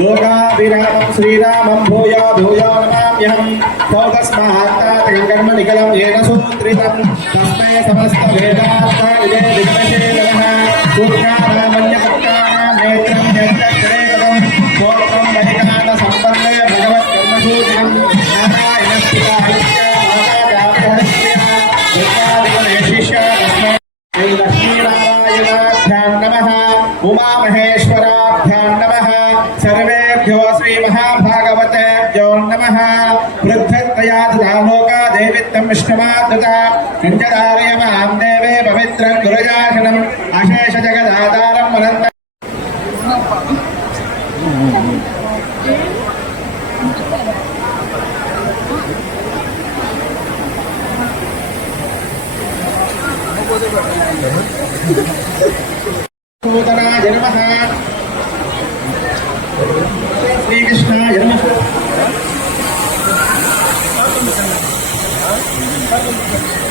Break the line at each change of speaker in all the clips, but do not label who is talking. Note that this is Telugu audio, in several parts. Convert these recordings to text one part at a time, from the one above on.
लोकाभिरामं श्रीरामं भूयो भूयो नमाम्यहं तौ तस्मात्तातकं कर्म येन सूत्रितं। तस्मै समस्तवेदात्ताविजयविदमशे नमः। सूत्राणामन्यभक्तानां नेत्रं नेत्रक्रेतकं गोत्रं वैकानसम्पन्ने भगवत्कर्मसूचनं नारायणस्थितायुक्ता माताजातहस्त्या लक्ष्मीनारायणाभ्यां नमः उमामहे విష్ణుమాతృగా కించదారయ మహాం దేవే పవిత్ర గురజాసనం అశేష జగదాధారం అనంత శ్రీకృష్ణ జన్మ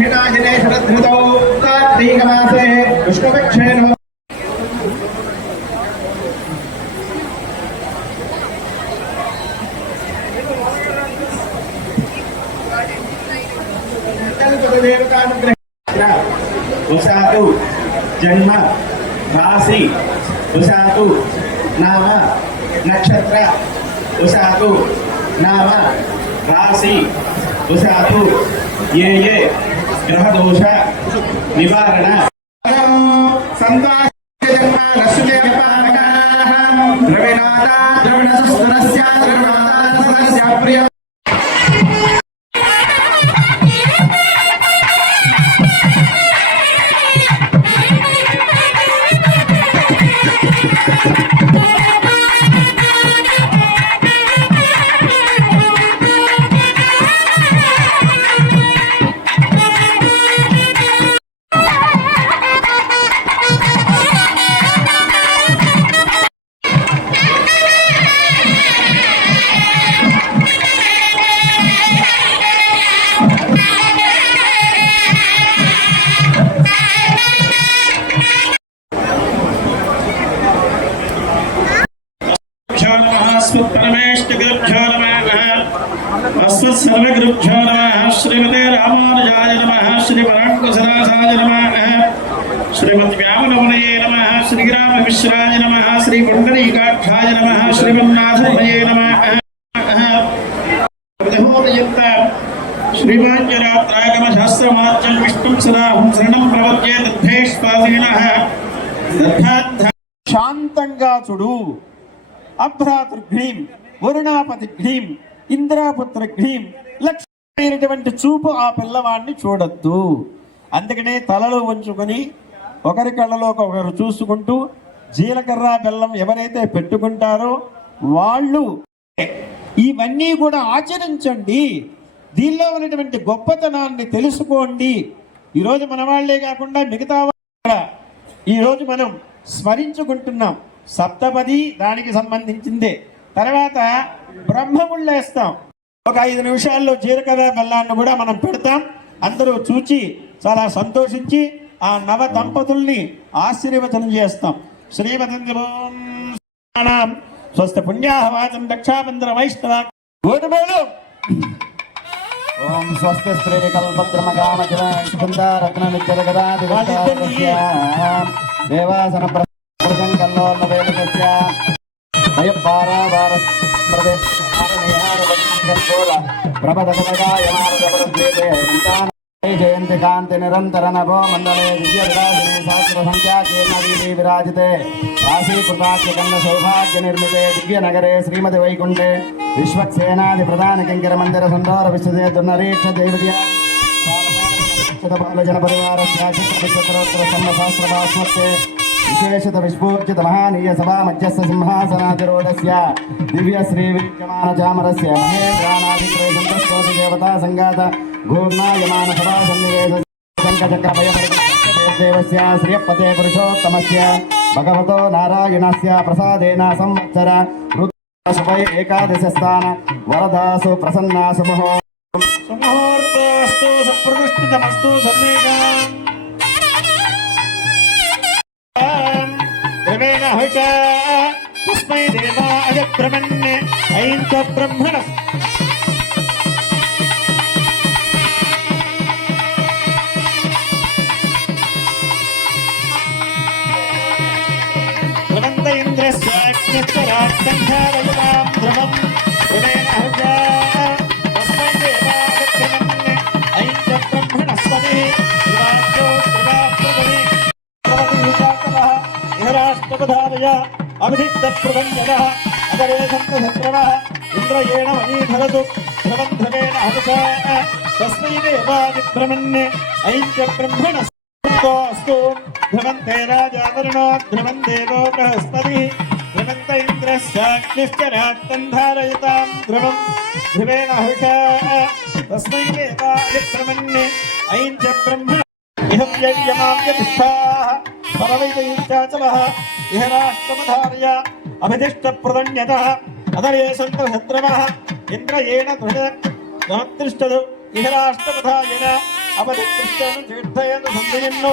दक्षिणायने शरदृतौ कार्तीकमासे कृष्णपक्षे नमः जन्म राशि वसातु नाम, नक्षत्र वसातु नाम राशि वसातु ये ये। గ్రహదోష నివారణ. సంతాన జన్మ ద్రవిణ ప్రియ
सर्वगृभ्यो नमः श्रीमते रामानुजाय नमः श्रीपराङ्कुशनाथाय नमः श्रीमद्व्यामनमुनये नमः श्रीराममिश्राय नमः श्रीपुण्डरीकाक्षाय नमः, श्रीमन्नाथमये नमः। श्रीवाञ्जरात्रागमशास्त्रमाच्यं विष्णुं सदा हुं शरणं प्रपद्ये दद्धेष्वासीनः।
दत्ताध्या शान्तं गाचुडु ఇంద్రాపుత్ర గ్రీం లక్ష్మైనటువంటి చూపు ఆ పిల్లవాడిని చూడొద్దు. అందుకనే తలలో ఉంచుకొని ఒకరి కళ్ళలో ఒకరు చూసుకుంటూ జీలకర్ర బెల్లం ఎవరైతే పెట్టుకుంటారో వాళ్ళు ఇవన్నీ కూడా ఆచరించండి. దీనిలో ఉన్నటువంటి గొప్పతనాన్ని తెలుసుకోండి. ఈరోజు మన వాళ్ళే కాకుండా మిగతా కూడా ఈరోజు మనం స్మరించుకుంటున్నాం. సప్తపది దానికి సంబంధించిందే. తర్వాత బ్రహ్మముళ్ళు వేస్తాం. ఒక ఐదు నిమిషాల్లో జీలకర్ర బెల్లాన్ని కూడా మనం పెడతాం. అందరూ చూచి చాలా సంతోషించి ఆ నవ దంపతుల్ని ఆశీర్వచనం చేస్తాం. శ్రీమతంద్రం స్వస్థ పుణ్యాహవాచం రక్షాబంధన వైష్ణవ గోటుమూలు
ఓం స్వస్తి స్త్రీ కల్పద్రమకామచరత్న దేవాసన ప్రసంగల్లోన్నవేదస్య భయపారావార ప్రదేశ జయంతి కాంతి నిరంతర నభో మండలే విజయ శాస్త్ర సంఖ్యాకీర్ణీ విరాజితే రాశీ కృతాఖ్య సౌభాగ్య నిర్మితే దివ్య నగరే శ్రీమతి వైకుంఠే విశ్వక్సేనాది ప్రధాన కింకర మందిర సందోర విశ్వదే దున్నరీక్ష దేవతయ జన శాస్త్ర సహస్ర శాస్త్ర భాస్మతే విశేషత విస్ఫూర్జిత మహానీయ సభా మధ్యస్థ సింహాసనాధిరోధస్య దివ్య శ్రీ విద్యమాన చామరస్య మహేంద్రానాధిక్రయ దేవతా సంఘాత ఘూర్ణాయమాన సభా సన్నివేశ శంఖచక్ర దేవస్య శ్రియపతే పురుషోత్తమస్య భగవతో నారాయణస్య ప్రసాదేన సంవత్సర రుద్రశుభై ఏకాదశ స్థాన వరదాసు ప్రసన్నాసు మహో
సుముహూర్తోస్తు సుప్రతిష్ఠితమస్తు సన్నిధానం ద్రవేణ హుష తస్మై దేవాయ బ్రహ్మణ్య ఐం చ బ్రహ్మణ. ధ్రువంత రాష్ట్రపధారయ అభిషిక్తప్రబంజన అదరే సంతశత్రవ ఇంద్రయేణ మణీధరతు ధ్రువంధ్రవేణ హనుషా తస్మై దేవాది బ్రహ్మణ్య ఐంచ బ్రహ్మణ స్తోస్తు ధ్రువంతే రాజావరుణో ధ్రువం బృహస్పతి ధ్రువంత ఇంద్రశ్చాగ్నిశ్చ రాత్రం ధారయతాం ధ్రువం ధ్రువేణ హుషా తస్మై దేవాది బ్రహ్మణ్య ఐంచ బ్రహ్మణ ఇహం యజ్ఞమావ్యతిష్ఠాः పరవైదయుక్తాచలः ఇహ రాష్ట్రమధార్య అభిదిష్టప్రదన్యతः అదరే సంతశత్రవः ఇంద్రయేణ దృఢ ఇహ రాష్ట్రమధాయన అవధిపృష్టను తీర్థయేన సంధయన్నో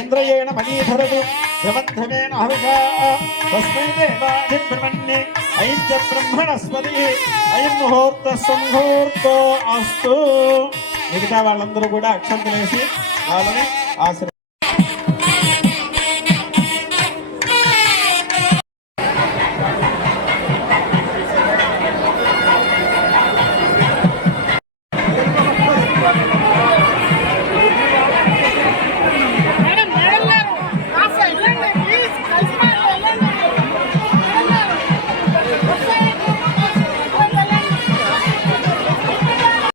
ఇంద్రయేణ మణీధరదు ధ్రువధ్రవేణ హవిషా తస్మై దేవాధిబ్రహ్మణ్యే ఐం బ్రహ్మణస్పతి అయం ముహూర్త సంహూర్తో అస్తు మిగతా వాళ్ళందరూ కూడా అక్షంతలేసి వాళ్ళని ఆశ్రయ